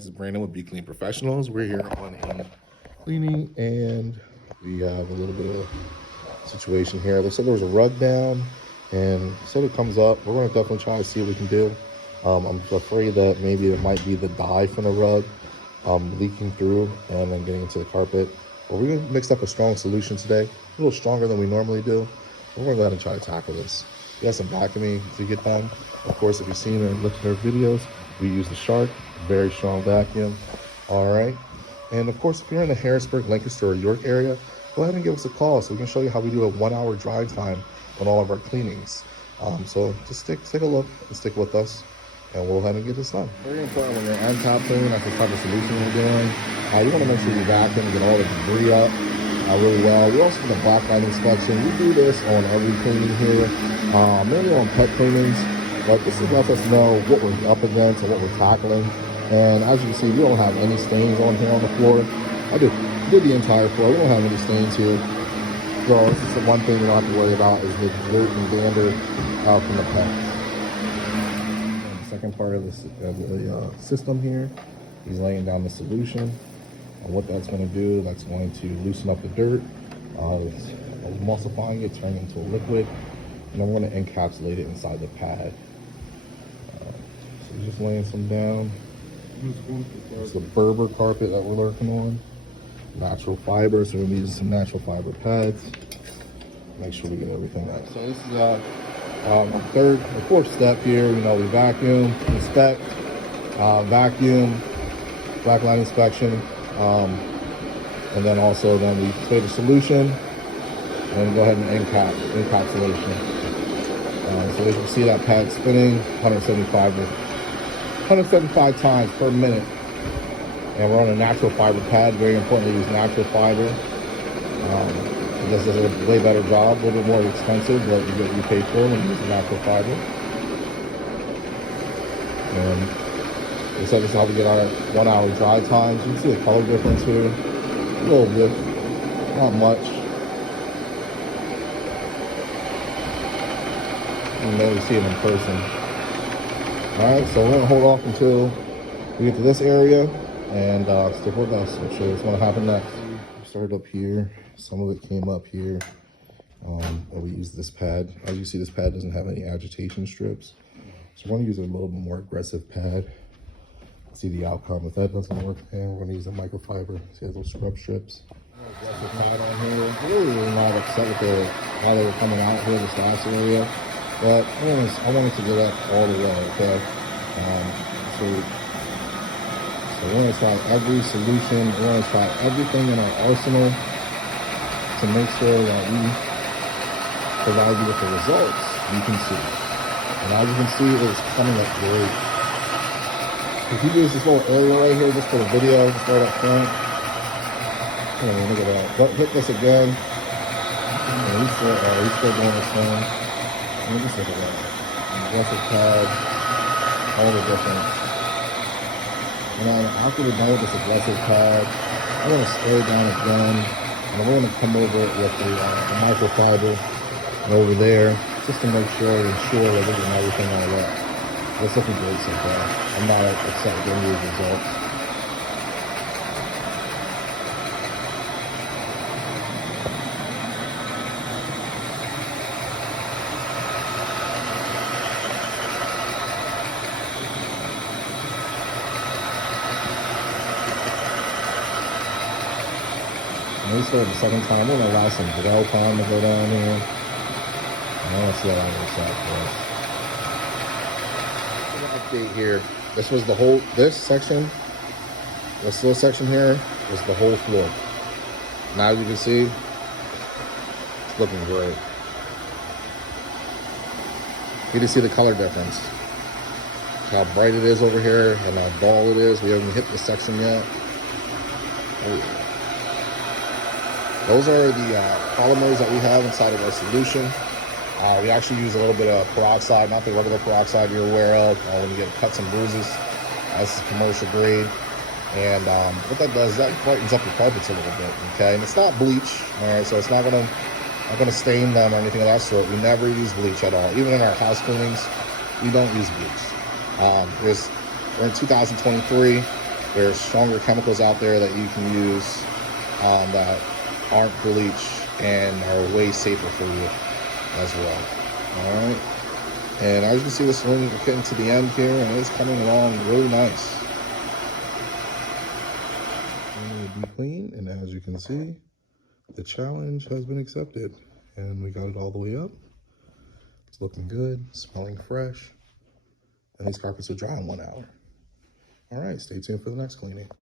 This is Brandon with Be Clean Professionals. We're here on a cleaning, and we have a little bit of a situation here. They said there was a rug down, and so it comes up. We're going to definitely try to see what we can do. I'm afraid that maybe it might be the dye from the rug leaking through and then getting into the carpet. But we're going to mix up a strong solution today, a little stronger than we normally do. We're going to go ahead and try to tackle this. We got some vacuuming to get done. Of course, if you've seen or looked at our videos, we use the Shark, very strong vacuum. All right. And of course, if you're in the Harrisburg, Lancaster, or York area, go ahead and give us a call so we can show you how we do a 1 hour drive time on all of our cleanings. So just take a look and stick with us, and we'll go ahead and get this done. Very important when you're on top cleaning, that's the type of solution we're doing. You want to make sure you vacuum and get all the debris up really well. We also do the black light inspection. We do this on every cleaning here, mainly on pet cleanings, but this lets us know what we're up against and what we're tackling. And as you can see, we don't have any stains on here on the floor. I did the entire floor. We don't have any stains here. So this is the one thing we don't have to worry about is the dirt and dander from the pet. And the second part of the system here, he's laying down the solution. And what that's going to do, that's going to loosen up the dirt, it's emulsifying it, turning it into a liquid, and then we're going to encapsulate it inside the pad. So we're just laying some down. It's the Berber carpet that we're working on. Natural fiber, so we're using some natural fiber pads. Make sure we get everything right. So this is the fourth step here. You know, we vacuum, inspect, vacuum, black light inspection, and then also we spray the solution and go ahead and encapsulation. So as you can see, that pad spinning 175 times per minute. And we're on a natural fiber pad. Very important to use natural fiber. This does a way better job, a little bit more expensive, but you get what you pay for when you use natural fiber. And so this is how we get our 1 hour dry times. You can see the color difference here. A little bit, not much. You may see it in person. All right, so we're gonna hold off until we get to this area and stick with us. I'm sure what's gonna happen next. We started up here. Some of it came up here. And we use this pad. As you see, this pad doesn't have any agitation strips. So we're gonna use a little bit more aggressive pad. See the outcome. If that doesn't work, and we're gonna use a microfiber. See those scrub strips. Aggressive pad on here. Really not upset with how they were coming out here, this last area. But I wanted to get up all the way, okay? So we're gonna try every solution. We're gonna try everything in our arsenal to make sure that we provide you with the results you can see. And as you can see, it's coming up great. If you use this little area right here just for the video, just right up front. Look at that. But hit this again. And he's still doing this thing. Let me just look at that. Aggressive pad, all the difference. And then after we're done with this aggressive pad, I'm going to spray down again, and we're going to come over it with the microfiber over there, just to make sure and ensure that we're getting everything all up. It's looking great so far. I'm not upset with any of the results. And we started the second time. We're going to allow some dwell time to go down here. And I want to see how that works out for us. Update here. This was this section, this little section here was the whole floor. Now you can see, it's looking great. You can see the color difference. How bright it is over here and how dull it is. We haven't hit this section yet. Oh. Those are the polymers that we have inside of our solution. We actually use a little bit of peroxide, not the regular peroxide you're aware of when you get cuts and bruises. This is commercial grade. And what that does is that brightens up your carpets a little bit, okay? And it's not bleach, all right? So it's not gonna stain them or anything of that sort. We never use bleach at all. Even in our house cleanings, we don't use bleach. We're in 2023. There's stronger chemicals out there that you can use that aren't bleach and are way safer for you as well. All right. And as you can see, this wing, we're getting to the end here, and it's coming along really nice. It will be clean, and as you can see, the challenge has been accepted, and we got it all the way up. It's looking good, smelling fresh, and these carpets will dry in 1 hour. All right, stay tuned for the next cleaning.